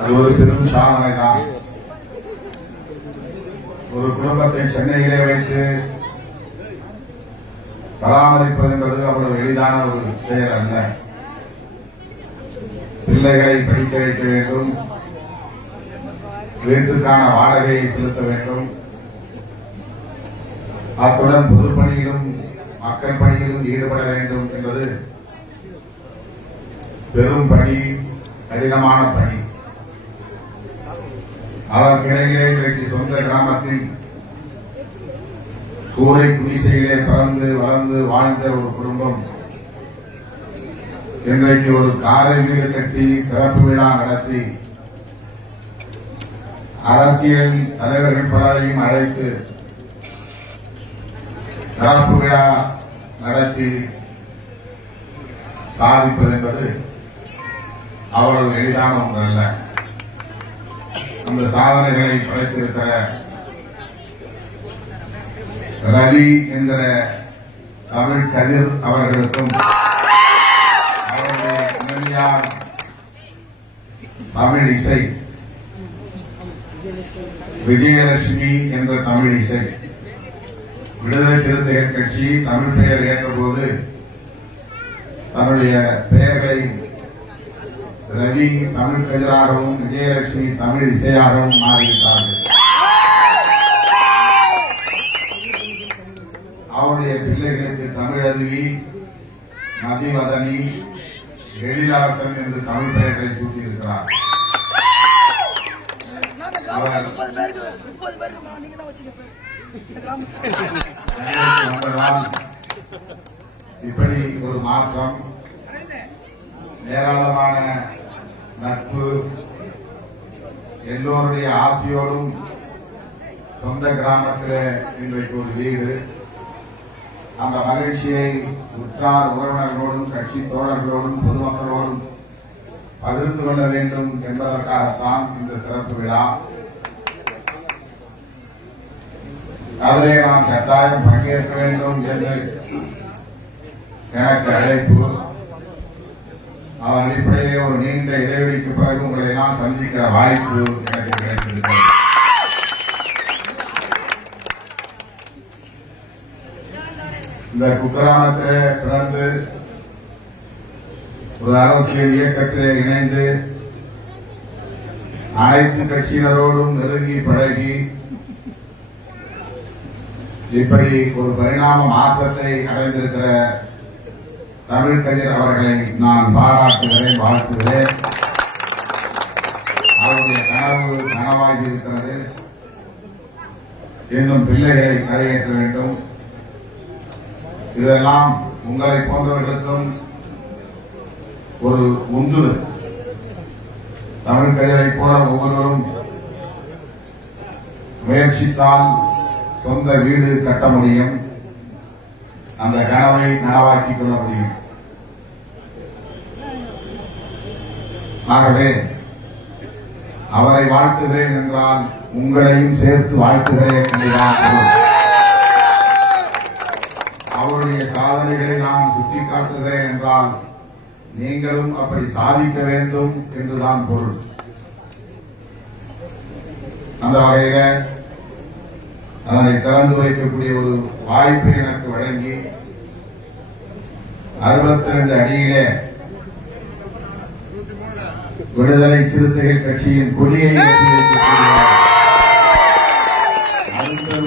அது ஒரு பெரும் சாதனை தான் ஒரு குடும்பத்தை சென்னையிலே வைத்து பராமரிப்பது என்பது அவ்வளவு எளிதான ஒரு செயல் அல்ல. பிள்ளைகளை படிக்க வைக்க வேண்டும். வீட்டுக்கான வாடகையை செலுத்த வேண்டும். அத்துடன் பொதுப்பணியிலும் மக்கள் பணியிலும் ஈடுபட வேண்டும் என்பது பெரும் பணி கடினமான பணி. அதற்கிடையிலே இன்றைக்கு சொந்த கிராமத்தில் கூரை குடிசையிலே பிறந்து வளர்ந்து வாழ்ந்த ஒரு குடும்பம். இன்றைக்கு ஒரு காரை வீடு கட்டி திறப்பு விழா நடத்தி அரசியல் தலைவர்கள் பலரையும் அழைத்து திறப்பு விழா நடத்தி சாதிப்பது என்பது அவ்வளவு எளிதான ஒன்று அந்த சாதனைகளை படைத்திருக்கிற ரவி என்கிற தமிழ் கதிர் அவர்களுக்கும் அவருடைய மனைவியார் தமிழ் இசை விஜயலட்சுமி என்ற தமிழ் இசை. விடுதலை சிறுத்தைகள் கட்சி தமிழ் பெயர் ஏற்றபோது தன்னுடைய பெயர்களை ரவி தமிழ் கதிராகவும் விஜயலட்சுமி தமிழ் இசையாகவும் மாறிவிட்டார்கள். அவருடைய பிள்ளைகளுக்கு தமிழருவி மதிவதனி எழிலரசன் என்று தமிழ் பெயர்களை சூட்டியிருக்கிறார். இப்படி ஒரு மாற்றம் ஏராளமான நட்பு எல்லோருடைய ஆசையோடும் சொந்த கிராமத்தில் இன்றைக்கு ஒரு வீடு. அந்த மகிழ்ச்சியை உற்றார் உறவினர்களோடும் கட்சி தோழர்களோடும் பொதுமக்களோடும் பகிர்ந்து கொள்ள வேண்டும் என்பதற்காகத்தான் இந்த திறப்பு விழா. அதிலே நாம் கட்டாயம் பங்கேற்க வேண்டும் என்று எனக்கு அழைப்பு. அதன் அடிப்படையிலே ஒரு நீண்ட இடைவெளிக்கு பிறகு உங்களை எல்லாம் சந்திக்கிற வாய்ப்பு எனக்கு கிடைத்திருக்கிறது. இந்த குக்கிராமத்திலே பிறந்து ஒரு அரசியல் இயக்கத்திலே இணைந்து அனைத்து கட்சியினரோடும் நெருங்கி பழகி இப்படி ஒரு பரிணாம மாற்றத்தை அடைந்திருக்கிற தமிழ் கதிர் அவர்களை நான் பாராட்டுகிறேன் வாழ்த்துகிறேன். அவருடைய கனவு கனவாகி இருக்கிறது. இன்னும் பிள்ளைகளை கரையேற்ற வேண்டும். இதெல்லாம் உங்களை போன்றவர்களுக்கும் ஒரு உந்துதல். தமிழ் கதிரை போல ஒவ்வொருவரும் முயற்சித்தால் சொந்த வீடு கட்ட முடியும். அந்த கனவை நனவாக்கிக் கொள்ள முடியும் ஆகவே அவரை வாழ்த்துகிறேன் என்றால் உங்களையும் சேர்த்து வாழ்த்துகிறேன் பொருள். அவருடைய சாதனைகளை நான் சுட்டிக்காட்டுகிறேன் என்றால் நீங்களும் அப்படி சாதிக்க வேண்டும் என்றுதான் பொருள் அந்த வகையில அதனை திறந்து வைக்கக்கூடிய ஒரு வாய்ப்பை எனக்கு வழங்கி அறுபத்தி ரெண்டு அடியிலே விடுதலை சிறுத்தைகள் கட்சியின் கொடியை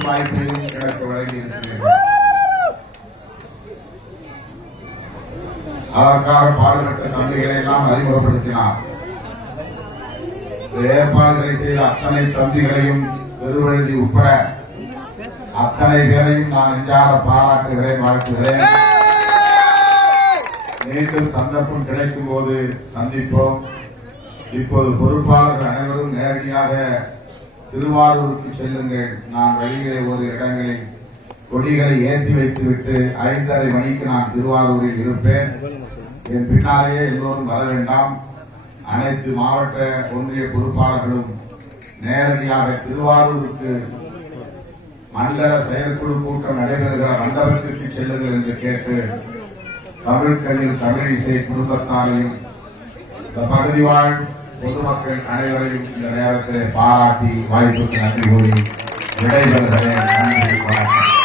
வாய்ப்பையும் எனக்கு வழங்கி அதற்காக பாடுபட்ட தம்பிகளை எல்லாம் அறிமுகப்படுத்தினார். ஏற்பாடுகளை செய்த அத்தனை தம்பிகளையும் பெருவழுதி உட்பட அத்தனை பேரையும் நான் நெஞ்சார பாராட்டுகிறேன் வாழ்த்துகிறேன். மீண்டும் சந்தர்ப்பம் கிடைக்கும் போது சந்திப்போம். இப்போது பொறுப்பாளர்கள் அனைவரும் நேரடியாக திருவாரூருக்கு செல்லுங்கள். நான் வெளியிலே ஒரு இடங்களில் கொடிகளை ஏற்றி வைத்துவிட்டு ஐந்தரை மணிக்கு நான் திருவாரூரில் இருப்பேன். என் பின்னாலேயே எல்லோரும் வர வேண்டாம். அனைத்து மாவட்ட ஒன்றிய பொறுப்பாளர்களும் நேரடியாக திருவாரூருக்கு மண்டல செயற்குழு கூட்டம் நடைபெறுகிற மண்டபத்திற்கு செல்லுங்கள் என்று கேட்டு தமிழ் கல்வி தமிழ் இசை குடும்பத்தாரையும் இந்த பகுதி வாழ் பொதுமக்கள் அனைவரையும் இந்த நேரத்தில் பாராட்டி வாய்ப்புக்கு நன்றி கூறி விடைபெறுகிறேன். நன்றி வணக்கம்.